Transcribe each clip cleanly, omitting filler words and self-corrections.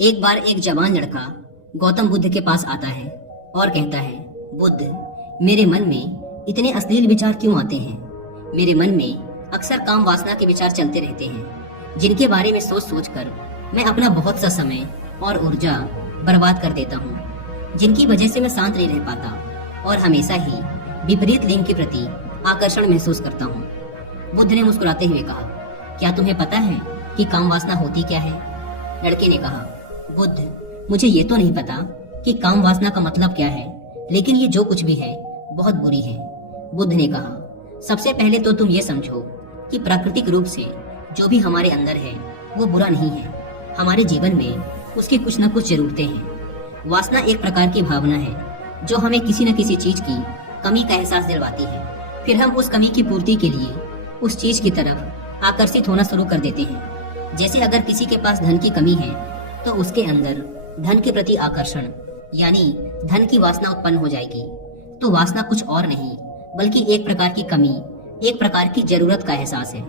एक बार एक जवान लड़का गौतम बुद्ध के पास आता है और कहता है, बुद्ध, मेरे मन में इतने अश्लील विचार क्यों आते हैं। मेरे मन में अक्सर काम वासना के विचार चलते रहते हैं, जिनके बारे में सोच सोच कर मैं अपना बहुत सा समय और ऊर्जा बर्बाद कर देता हूँ, जिनकी वजह से मैं शांत नहीं रह पाता और हमेशा ही विपरीत लिंग के प्रति आकर्षण महसूस करता हूँ। बुद्ध ने मुस्कुराते हुए कहा, क्या तुम्हें पता है कि काम वासना होती क्या है? लड़के ने कहा, बुद्ध, मुझे ये तो नहीं पता कि काम वासना का मतलब क्या है, लेकिन ये जो कुछ भी है बहुत बुरी है। बुद्ध ने कहा, सबसे पहले तो तुम ये समझो कि प्राकृतिक रूप से जो भी हमारे अंदर है वो बुरा नहीं है। हमारे जीवन में उसकी कुछ न कुछ जरूरतें हैं। वासना एक प्रकार की भावना है जो हमें किसी न किसी चीज की कमी का एहसास दिलवाती है। फिर हम उस कमी की पूर्ति के लिए उस चीज की तरफ आकर्षित होना शुरू कर देते हैं। जैसे अगर किसी के पास धन की कमी है तो उसके अंदर धन के प्रति आकर्षण यानी धन की वासना उत्पन्न हो जाएगी। तो वासना कुछ और नहीं बल्कि एक प्रकार की कमी, एक प्रकार की जरूरत का एहसास है।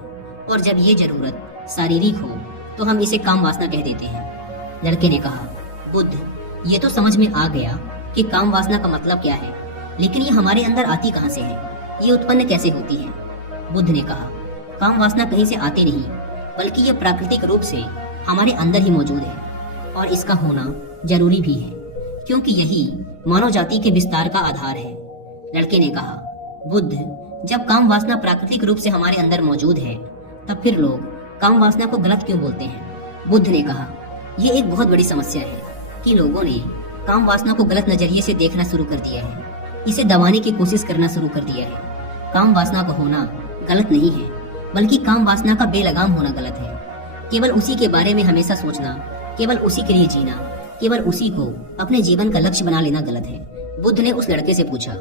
और जब ये जरूरत शारीरिक हो तो हम इसे काम वासना कह देते हैं। लड़के ने कहा, बुद्ध, ये तो समझ में आ गया कि काम वासना का मतलब क्या है, लेकिन ये हमारे अंदर आती कहाँ से है? ये उत्पन्न कैसे होती है? बुद्ध ने कहा, काम वासना कहीं से आती नहीं बल्कि ये प्राकृतिक रूप से हमारे अंदर ही मौजूद है और इसका होना जरूरी भी है, क्योंकि यही मानव जाति के विस्तार का आधार है। लड़के ने कहा, बुद्ध, जब काम वासना प्राकृतिक रूप से हमारे अंदर मौजूद है तब फिर लोग काम वासना को गलत क्यों बोलते हैं? बुद्ध ने कहा, ये एक बहुत बड़ी समस्या है कि लोगों ने काम वासना को गलत नजरिए से देखना शुरू कर दिया है, इसे दबाने की कोशिश करना शुरू कर दिया है। काम वासना का होना गलत नहीं है बल्कि काम वासना का बेलगाम होना गलत है। केवल उसी के बारे में हमेशा सोचना, केवल उसी के लिए जीना, केवल उसी को अपने जीवन का लक्ष्य बना लेना गलत है। बुद्ध ने उस लड़के से पूछा,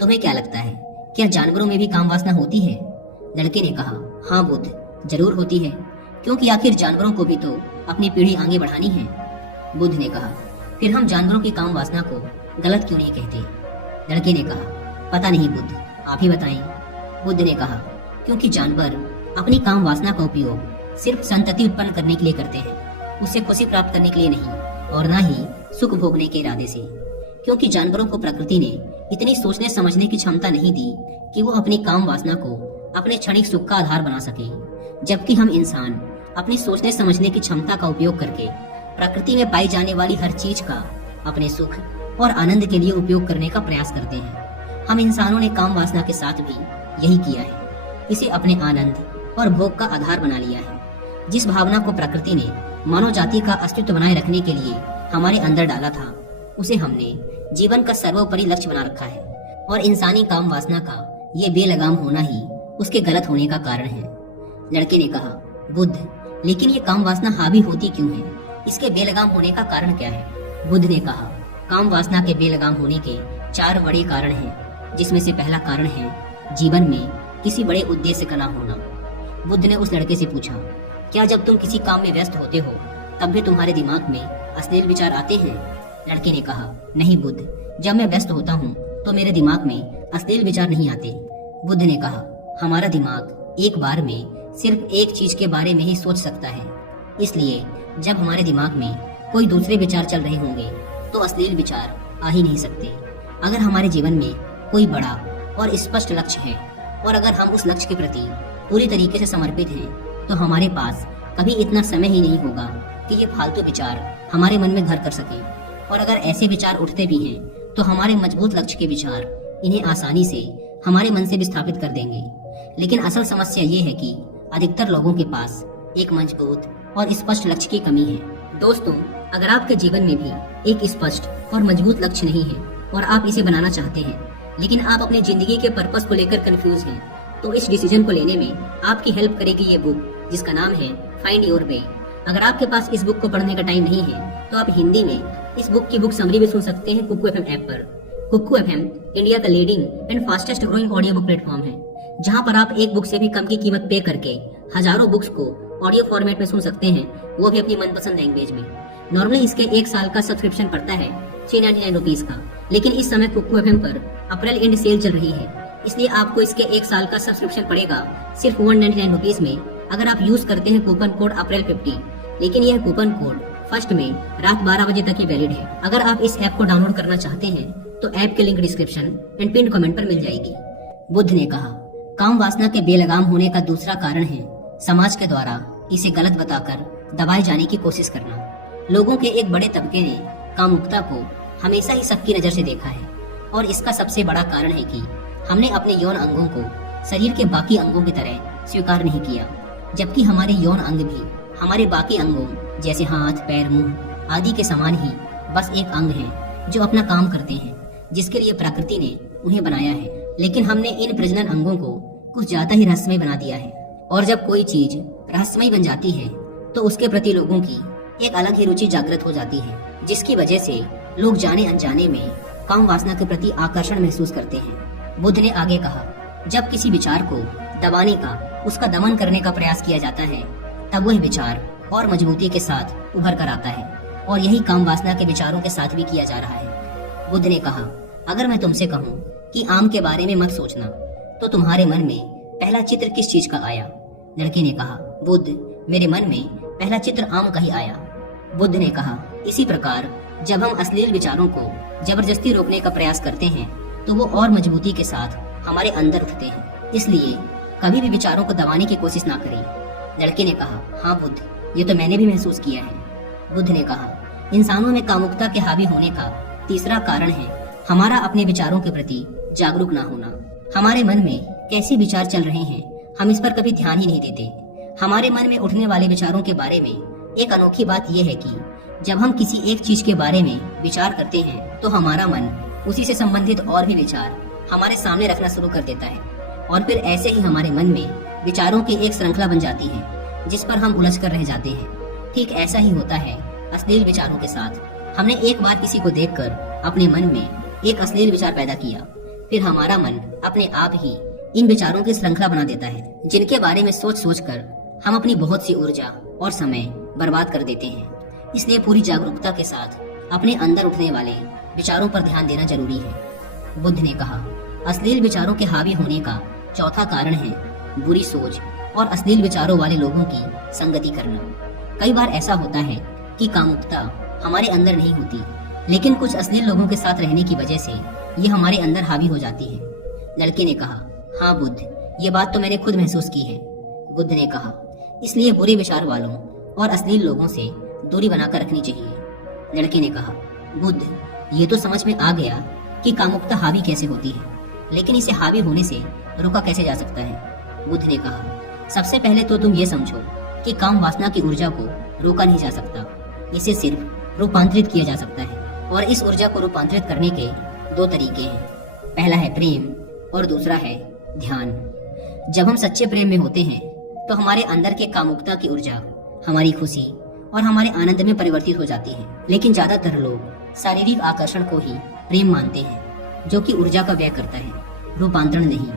तुम्हें क्या लगता है, क्या जानवरों में भी काम वासना होती है? लड़के ने कहा, हाँ बुद्ध, जरूर होती है, क्योंकि आखिर जानवरों को भी तो अपनी पीढ़ी आगे बढ़ानी है। बुद्ध ने कहा, फिर हम जानवरों की काम वासना को गलत क्यों नहीं कहते? लड़के ने कहा, पता नहीं बुद्ध, आप ही बताएं। बुद्ध ने कहा, क्योंकि जानवर अपनी काम वासना का उपयोग सिर्फ संतति उत्पन्न करने के लिए करते हैं, उससे खुशी प्राप्त करने के लिए नहीं और ना ही सुख भोगने के इरादे से। क्योंकि जानवरों को प्रकृति ने इतनी सोचने समझने की क्षमता नहीं दी कि वो अपनी काम वासना को अपने क्षणिक सुख का आधार बना सके, जबकि हम इंसान अपनी सोचने समझने की क्षमता का उपयोग करके प्रकृति में पाई जाने वाली हर चीज का अपने सुख और आनंद के लिए उपयोग करने का प्रयास करते हैं। हम इंसानों ने काम वासना के साथ भी यही किया है, इसे अपने आनंद और भोग का आधार बना लिया है। जिस भावना को प्रकृति ने मानव जाति का अस्तित्व बनाए रखने के लिए हमारे अंदर डाला था, उसे हमने जीवन का सर्वोपरि लक्ष्य बना रखा है और इंसानी काम वासना का ये बेलगाम होना ही उसके गलत होने का कारण है। लड़के ने कहा, बुद्ध, लेकिन ये काम वासना हावी होती क्यों है? इसके बेलगाम होने का कारण क्या है? बुद्ध ने कहा, काम वासना के बेलगाम होने के 4 बड़े कारण हैं, जिसमें से पहला कारण है जीवन में किसी बड़े उद्देश्य का ना होना। बुद्ध ने उस लड़के से पूछा, क्या जब तुम किसी काम में व्यस्त होते हो तब भी तुम्हारे दिमाग में अश्लील विचार आते हैं? लड़के ने कहा, नहीं बुद्ध, जब मैं व्यस्त होता हूँ तो मेरे दिमाग में अश्लील विचार नहीं आते। बुद्ध ने कहा, हमारा दिमाग एक बार में सिर्फ एक चीज के बारे में ही सोच सकता है, इसलिए जब हमारे दिमाग में कोई दूसरे विचार चल रहे होंगे तो अश्लील विचार आ ही नहीं सकते। अगर हमारे जीवन में कोई बड़ा और स्पष्ट लक्ष्य है और अगर हम उस लक्ष्य के प्रति पूरी तरीके से समर्पित हैं तो हमारे पास कभी इतना समय ही नहीं होगा कि ये फालतू विचार हमारे मन में घर कर सके। और अगर ऐसे विचार उठते भी हैं तो हमारे मजबूत लक्ष्य के विचार इन्हें आसानी से हमारे मन से विस्थापित कर देंगे। लेकिन असल समस्या ये है कि अधिकतर लोगों के पास एक मजबूत और स्पष्ट लक्ष्य की कमी है। दोस्तों, अगर आपके जीवन में भी एक स्पष्ट और मजबूत लक्ष्य नहीं है और आप इसे बनाना चाहते हैं, लेकिन आप अपनी जिंदगी के पर्पस को लेकर कंफ्यूज हैं, तो इस डिसीजन को लेने में आपकी हेल्प करेगी ये बुक, जिसका नाम है फाइंड योर वे। अगर आपके पास इस बुक को पढ़ने का टाइम नहीं है तो आप हिंदी में इस बुक की बुक समरी भी सुन सकते हैं कुक्कू एफएम ऐप पर। कुक्कू एफएम इंडिया का leading and fastest growing audio book platform है, जहां पर आप एक बुक से भी कम की कीमत पे करके हजारों बुक्स को ऑडियो फॉर्मेट में सुन सकते हैं, वो भी अपनी मनपसंद लैंग्वेज में। नॉर्मली इसके 1 साल का सब्सक्रिप्शन पड़ता है 399 रुपीज का, लेकिन इस समय कुक्कू एफएम पर अप्रैल एंड सेल चल रही है, इसलिए आपको इसके 1 साल का सब्सक्रिप्शन पड़ेगा सिर्फ 199 रुपीज में, अगर आप यूज करते हैं कूपन कोड अप्रैल 50। लेकिन यह कूपन कोड फर्स्ट में रात 12 बजे तक ये वैलिड है। अगर आप इस ऐप को डाउनलोड करना चाहते हैं तो ऐप के link description and pin comment पर मिल जाएगी। बुद्ध ने कहा, काम वासना के बेलगाम होने का दूसरा कारण है समाज के द्वारा इसे गलत बताकर दबाए जाने की कोशिश करना। लोगों के एक बड़े तबके ने कामुकता को हमेशा ही सबकी नजर से देखा है और इसका सबसे बड़ा कारण है कि हमने अपने यौन अंगों को शरीर के बाकी अंगों की तरह स्वीकार नहीं किया, जबकि हमारे यौन अंग भी हमारे बाकी अंगों जैसे हाथ, पैर, मुंह आदि के समान ही बस एक अंग है जो अपना काम करते हैं, जिसके लिए प्रकृति ने उन्हें बनाया है। लेकिन हमने इन प्रजनन अंगों को कुछ ज्यादा ही रहस्यमय बना दिया है और जब कोई चीज रहस्यमय बन जाती है तो उसके प्रति लोगों की एक अलग ही रुचि जागृत हो जाती है, जिसकी वजह से लोग जाने अनजाने में काम वासना के प्रति आकर्षण महसूस करते हैं। बुद्ध ने आगे कहा, जब किसी विचार को दबाने का, उसका दमन करने का प्रयास किया जाता है तब वह विचार और मजबूती के साथ उभर कर आता है और यही काम वासना के विचारों के साथ भी किया जा रहा है। बुद्ध ने कहा, अगर मैं तुमसे कहूँ कि आम के बारे में मत सोचना तो तुम्हारे मन में पहला चित्र किस चीज का आया? लड़के ने कहा, बुद्ध, मेरे मन में पहला चित्र आम का ही आया। बुद्ध ने कहा, इसी प्रकार जब हम अश्लील विचारों को जबरदस्ती रोकने का प्रयास करते हैं तो वो और मजबूती के साथ हमारे अंदर उठते हैं। इसलिए कभी भी विचारों को दबाने की कोशिश ना करें। लड़के ने कहा, हाँ बुद्ध, ये तो मैंने भी महसूस किया है। बुद्ध ने कहा, इंसानों में कामुकता के हावी होने का तीसरा कारण है हमारा अपने विचारों के प्रति जागरूक ना होना। हमारे मन में कैसे विचार चल रहे हैं हम इस पर कभी ध्यान ही नहीं देते। हमारे मन में उठने वाले विचारों के बारे में एक अनोखी बात यह है कि जब हम किसी एक चीज के बारे में विचार करते हैं तो हमारा मन उसी से संबंधित और भी विचार हमारे सामने रखना शुरू कर देता है और फिर ऐसे ही हमारे मन में विचारों की एक श्रृंखला बन जाती है जिस पर हम उलझ कर रह जाते हैं। ठीक ऐसा ही होता है अश्लील विचारों के साथ। हमने एक बार किसी को देखकर अपने मन में एक अश्लील विचार पैदा किया, फिर हमारा मन अपने आप ही इन विचारों की श्रृंखला बना देता है जिनके बारे में सोच सोच कर हम अपनी बहुत सी ऊर्जा और समय बर्बाद कर देते हैं। इसलिए पूरी जागरूकता के साथ अपने अंदर उठने वाले विचारों पर ध्यान देना जरूरी है। बुद्ध ने कहा, अश्लील विचारों के हावी होने का चौथा कारण है बुरी सोच और अश्लील विचारों वाले लोगों की संगति करना। कई बार ऐसा होता है कि कामुकता हमारे अंदर नहीं होती, लेकिन कुछ अश्लील लोगों के साथ रहने की वजह से ये हमारे अंदर हावी हो जाती है। लड़के ने कहा, हाँ बुद्ध, ये बात तो मैंने खुद महसूस की है। बुद्ध ने कहा, इसलिए बुरे विचार वालों और अश्लील लोगों से दूरी बनाकर रखनी चाहिए। लड़के ने कहा, बुद्ध, ये तो समझ में आ गया कि कामुकता हावी कैसे होती है, लेकिन इसे हावी होने से रोका कैसे जा सकता है? बुद्ध ने कहा, सबसे पहले तो तुम ये समझो कि काम वासना की ऊर्जा को रोका नहीं जा सकता, इसे सिर्फ रूपांतरित किया जा सकता है और इस ऊर्जा को रूपांतरित करने के दो तरीके हैं। पहला है प्रेम और दूसरा है ध्यान। जब हम सच्चे प्रेम में होते हैं तो हमारे अंदर के कामुकता की ऊर्जा हमारी खुशी और हमारे आनंद में परिवर्तित हो जाती है। लेकिन ज्यादातर लोग शारीरिक आकर्षण को ही प्रेम मानते हैं, जो कि ऊर्जा का व्यय करता है, रूपांतरण नहीं।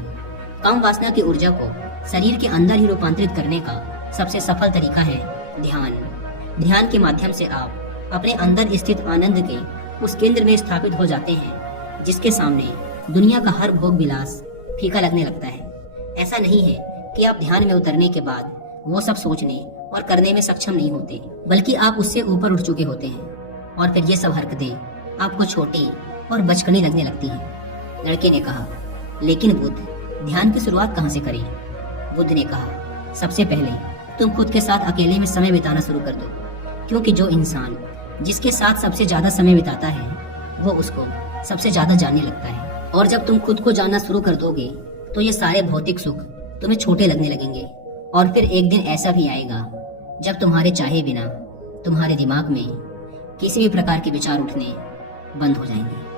काम वासना की ऊर्जा को शरीर के अंदर ही रूपांतरित करने का सबसे सफल तरीका है ध्यान। ध्यान के माध्यम से आप अपने अंदर स्थित आनंद के उस केंद्र में स्थापित हो जाते हैं जिसके सामने दुनिया का हर भोग विलास फीका लगने लगता है। ऐसा नहीं है कि आप ध्यान में उतरने के बाद वो सब सोचने और करने में सक्षम नहीं होते, बल्कि आप उससे ऊपर उठ चुके होते हैं और फिर ये सब हरकतें आपको छोटी और बचपनी लगने लगती हैं। लड़के ने कहा, लेकिन बुद्ध, ध्यान की शुरुआत कहाँ से करें? बुद्ध ने कहा, सबसे पहले तुम खुद के साथ अकेले में समय बिताना शुरू कर दो, क्योंकि जो इंसान जिसके साथ सबसे ज्यादा समय बिताता है वो उसको सबसे ज्यादा जानने लगता है। और जब तुम खुद को जानना शुरू कर दोगे तो ये सारे भौतिक सुख तुम्हें छोटे लगने लगेंगे और फिर एक दिन ऐसा भी आएगा जब तुम्हारे चाहे बिना तुम्हारे दिमाग में किसी भी प्रकार के विचार उठने बंद हो जाएंगे।